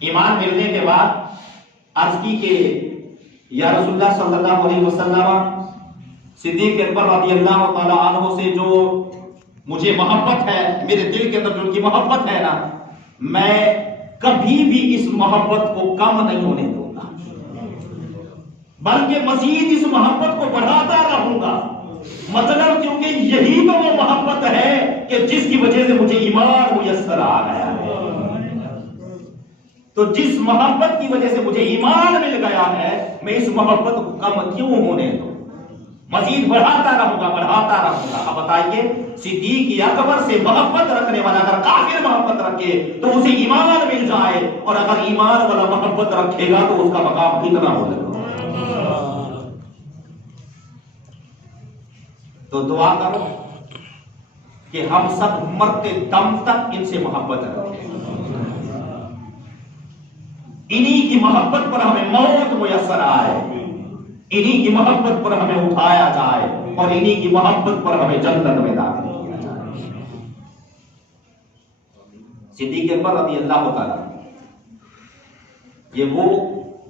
ایمان ملنے کے بعد عرض کی کہ یا رسول اللہ صلی اللہ علیہ وسلم، صدیق اکبر رضی اللہ تعالی عنہ سے جو مجھے محبت ہے، میرے دل کے اندر جو ان کی محبت ہے نا، میں کبھی بھی اس محبت کو کم نہیں ہونے دوں گا، بلکہ مزید اس محبت کو بڑھاتا رہوں گا۔ مطلب کیونکہ یہی تو وہ محبت ہے کہ جس کی وجہ سے مجھے ایمان میسر آ گیا ہے۔ تو جس محبت کی وجہ سے مجھے ایمان مل گیا ہے، میں اس محبت کو کم کیوں ہونے دوں، مزید بڑھاتا رہوں گا، بڑھاتا رہوں گا۔ اب بتائیے، صدیق اکبر سے محبت رکھنے والا اگر کافر محبت رکھے تو اسے ایمان مل جائے، اور اگر ایمان والا محبت رکھے گا تو اس کا مقام کتنا ہو جائے گا۔ تو دعا کرو کہ ہم سب مرتے دم تک ان سے محبت رکھیں، انہی کی محبت پر ہمیں موت میسر آئے، انہی کی محبت پر ہمیں اٹھایا جائے، اور انہی کی محبت پر ہمیں جنت میں داخل کیا جائے۔ صدیق اکبر رضی اللہ تعالیٰ، یہ وہ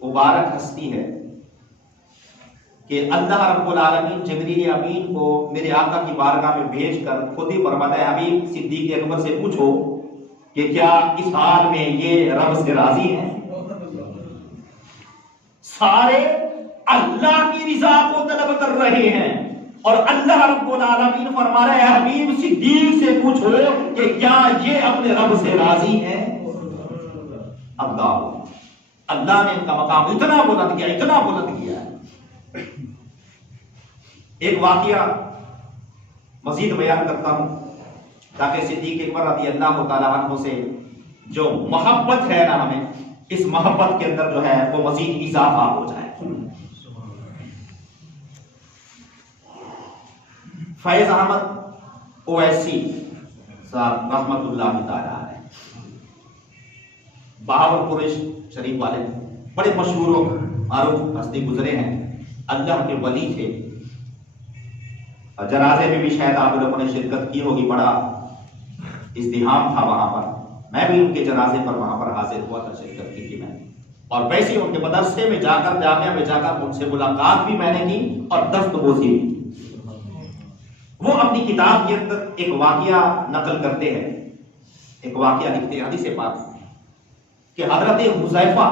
مبارک ہستی ہے کہ اللہ رب العالمین جبریل امین کو میرے آقا کی بارگاہ میں بھیج کر خود ہی فرماتا ہے، حبیب صدیق اکبر سے پوچھو کہ کیا اس حال میں یہ رب سے راضی ہے؟ سارے اللہ کی رضا کو طلب کر رہے ہیں، اور اللہ رب العالمین فرما رہے ہیں، حبیب صدیق سے پوچھو کہ کیا یہ اپنے رب سے راضی ہے؟ اللہ نے ان کا مقام اتنا بلند کیا، اتنا بلند کیا ہے۔ ایک واقعہ مزید بیان کرتا ہوں تاکہ صدیق اکبر رضی اللہ تعالیٰ عنہ سے جو محبت ہے نا، ہمیں اس محبت کے اندر جو ہے وہ مزید اضافہ ہو جائے۔ فیض احمد اویسی صاحب رحمت اللہ تعالیٰ علیہ، بہاول قریش شریف والے، بڑے مشہور و معروف ہستی گزرے ہیں، اللہ کے ولی تھے۔ جنازے میں بھی شاید آپ لوگوں نے شرکت کی ہوگی، بڑا ازدحام تھا وہاں پر، میں بھی ان کے جنازے پر وہاں پر حاضر ہوا تھا، شرکت کی تھی میں نے، اور ویسے ان کے مدرسے میں جا کر، جامعہ میں جا کر ان سے ملاقات بھی میں نے کی اور دستبوسی بھی۔ وہ اپنی کتاب کے اندر ایک واقعہ نقل کرتے ہیں، ایک واقعہ لکھتے ہیں حدیث پاک کہ حضرت حذیفہ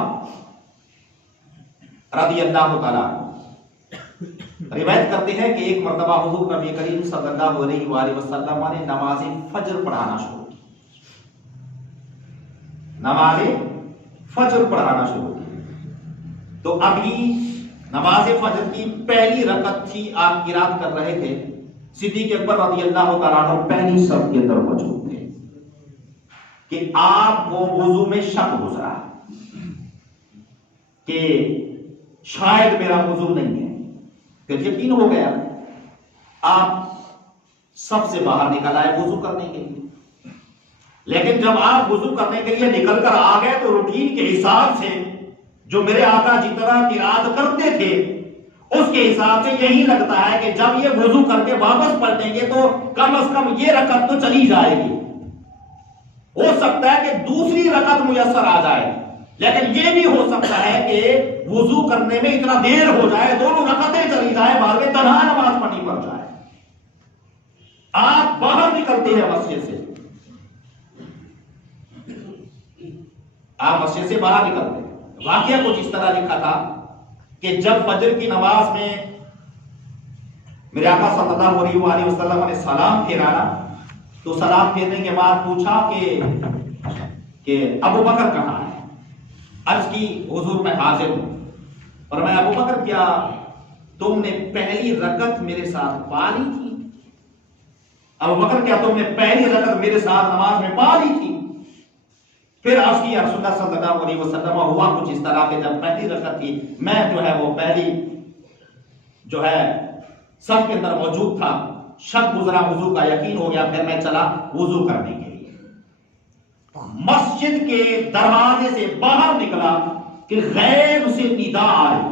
رضی اللہ تعالیٰ روایت کرتے ہیں کہ ایک مرتبہ حضور نبی کریم صلی اللہ علیہ وآلہ وسلم نے نماز فجر پڑھانا شروع کی، نماز فجر پڑھانا شروع کی۔ تو ابھی نماز فجر کی پہلی رکعت تھی، آپ قرات کر رہے تھے، صدیق اکبر رضی اللہ تعالیٰ عنہ پہلی صف کے اندر موجود تھے کہ آپ کو وضو میں شک گزرا کہ شاید میرا وضو نہیں ہے، پھر یقین ہو گیا، آپ صف سے باہر نکل آئے وضو کرنے کے لیے۔ لیکن جب آپ وضو کرنے کے لیے نکل کر آ گئے تو روٹین کے حساب سے جو میرے آقا جتنا قرات کرتے تھے اس کے حساب سے یہی لگتا ہے کہ جب یہ وضو کر کے واپس پلٹیں گے تو کم از کم یہ رکعت تو چلی جائے گی، ہو سکتا ہے کہ دوسری رکعت میسر آ جائے، لیکن یہ بھی ہو سکتا ہے کہ وضو کرنے میں اتنا دیر ہو جائے، دونوں رکعتیں چلی جائے، بعد میں تنہا نماز پڑھنی پڑ جائے۔ آپ باہر نکلتے ہیں مسجد سے، آپ مسجد سے باہر نکلتے ہیں۔ واقعہ کچھ اس طرح لکھا تھا کہ جب فجر کی نماز میں میرے آقا صلی اللہ علیہ وآلہ وسلم نے سلام پھیرانا، تو سلام پھیرنے کے بعد پوچھا کہ ابو بکر کہاں ہے؟ عرض کی حضور میں حاضر ہوں، اور میں ابو بکر کیا تم نے پہلی رکعت میرے ساتھ پا لی تھی؟ ابو بکر کیا تم نے پہلی رکعت میرے ساتھ نماز میں پا لی تھی؟ پھر عرض کی رسول اللہ صلی اللہ علیہ وسلم ہوا کچھ اس طرح کہ جب پہلی رکعت تھی میں جو ہے وہ پہلی جو ہے صف کے اندر موجود تھا، شک گزرا، وضو کا یقین ہو گیا، پھر میں چلا وضو کرنے کے لیے، مسجد کے دروازے سے باہر نکلا کہ غیب سے ندا آئی،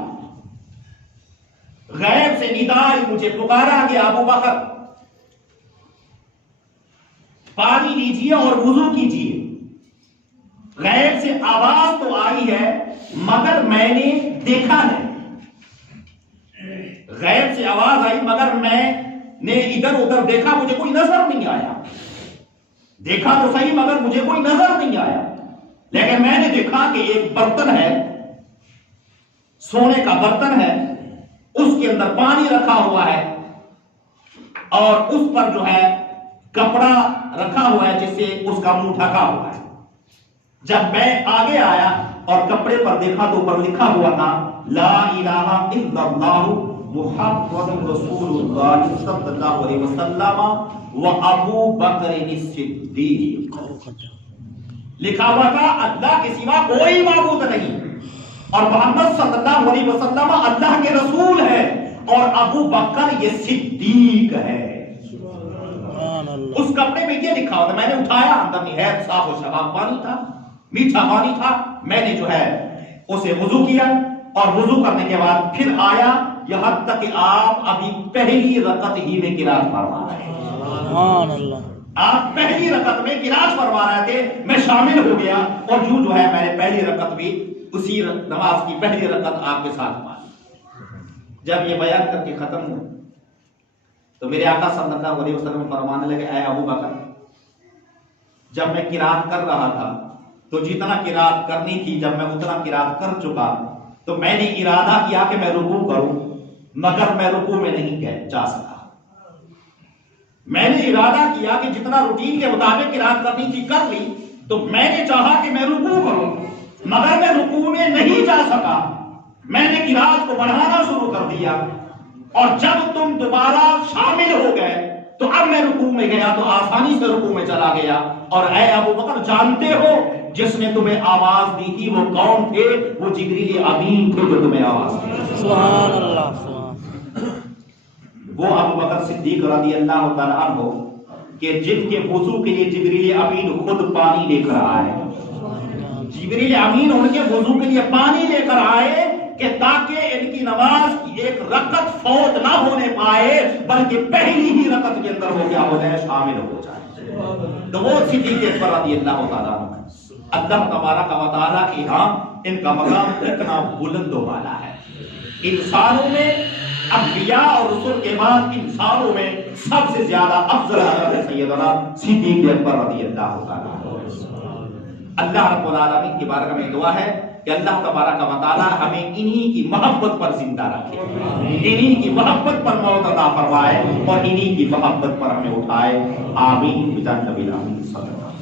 غیب سے ندا آئی، مجھے پکارا کہ ابو بکر پانی لیجیے اور وضو کیجیے۔ غیب سے آواز تو آئی ہے مگر میں نے دیکھا نہیں. غیب سے آواز آئی مگر میں نے ادھر ادھر دیکھا, مجھے کوئی نظر نہیں آیا. دیکھا تو صحیح مگر مجھے کوئی نظر نہیں آیا. لیکن میں نے دیکھا کہ ایک برتن ہے, سونے کا برتن ہے, اس کے اندر پانی رکھا ہوا ہے اور اس پر جو ہے کپڑا رکھا ہوا ہے جس سے اس کا منہ ڈھکا ہوا ہے. جب میں آگے آیا اور کپڑے پر دیکھا تو اوپر لکھا ہوا تھا لا الہ الا اللہ محمد رسول اللہ صلی اللہ علیہ وسلم و ابو بکر الصدیق. لکھا ہوا تھا اللہ کے سوا کوئی معبود نہیں اور محمد صلی اللہ علیہ وسلم اللہ کے رسول ہے اور ابو بکر یہ صدیق ہے. اس کپڑے میں یہ لکھا ہوا تھا. میں نے اٹھایا, اندر نہایت صاف و شفاف پانی تھا, میٹھا پانی تھا. میں نے جو ہے اسے وضو کیا اور وضو کرنے کے بعد پھر آیا, یہاں تک کہ آپ ابھی پہلی رکعت ہی میں قرات فرما رہے ہیں. سبحان اللہ. آپ پہلی رکعت میں قرات فرما رہے تھے, میں شامل ہو گیا اور جو ہے میں نے پہلی رکعت بھی اسی نماز کی پہلی رکعت آپ کے ساتھ مانی. جب یہ بیان کر کے ختم ہوا تو میرے آقا صلی اللہ علیہ وسلم فرمانے لگے اے ابو بکر, جب میں قرات کر رہا تھا تو جتنا قرات کرنی تھی جب میں اتنا قرات کر چکا تو میں نے ارادہ کیا کہ میں رکوع کروں مگر میں رکوع میں نہیں جا سکا. میں نے ارادہ کیا کہ جتنا روٹین کے مطابق قرات کرنی تھی کر لی, تو میں نے چاہا کہ میں رکوع کروں مگر میں رکوع میں نہیں جا سکا. میں نے قرات کو بڑھانا شروع کر دیا اور جب تم دوبارہ شامل ہو گئے تو اب میں رکوع میں گیا تو آسانی سے رکوع میں چلا گیا. اور اے ابو بکر جانتے ہو جس نے تمہیں آواز دی تھی وہ کون تھے؟ وہ جبریل امین تھے جو تمہیں آواز دی. سبحان اللہ. وہ ابو بکر صدیق رضی اللہ تعالیٰ عنہ کہ جن کے وضو کے لیے جبریل امین خود پانی لے کر آئے. جبریل امین ان کے وضو کے لیے پانی لے کر آئے کہ تاکہ ان کی نماز کی ایک رکعت فوت نہ ہونے پائے بلکہ پہلی ہی رکعت کے اندر وہ کیا ہو جائے, شامل ہو جائے. تو وہ صدیق اکبر رضی اللہ تعالیٰ عنہ, اللہ تبارک و تعالیٰ کے ہاں ان کا مقام اتنا بلند و بالا ہے. انسانوں میں انبیاء اور رسول کے بعد انسانوں میں سب سے زیادہ افضل حضرت سیدنا صدیق اکبر رضی اللہ تعالیٰ عنہ. اللہ رب العالمین کی بارگاہ میں دعا ہے کہ اللہ تبارک و تعالیٰ ہمیں انہی کی محبت پر زندہ رکھے, انہی کی محبت پر موت عطا فرمائے اور انہی کی محبت پر ہمیں اٹھائے. آمین بجاہ نبی الامین صلی اللہ علیہ وسلم.